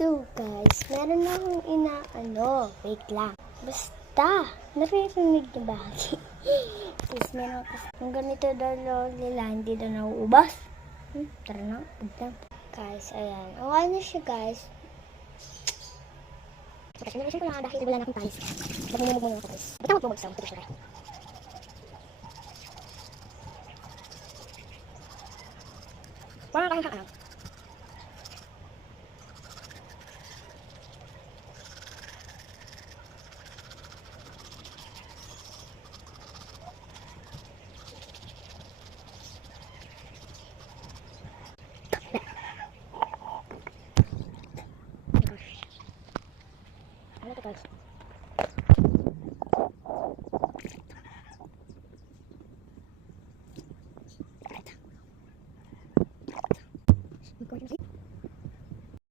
So guys, meron na akong wait lang. Basta, naririnig niyo ba? Tapos meron ako, kung ganito daw nila, hindi daw nauubos. Tara na, pagdam. Guys, ayan. Okay na siya guys. Kasi naresin ko lang dahil wala na akong talis. Nagmumug muna ako guys. Ba't na magmumugsaw? Ito siya. Parang kayong kaano. Ano ito guys? Magkawin na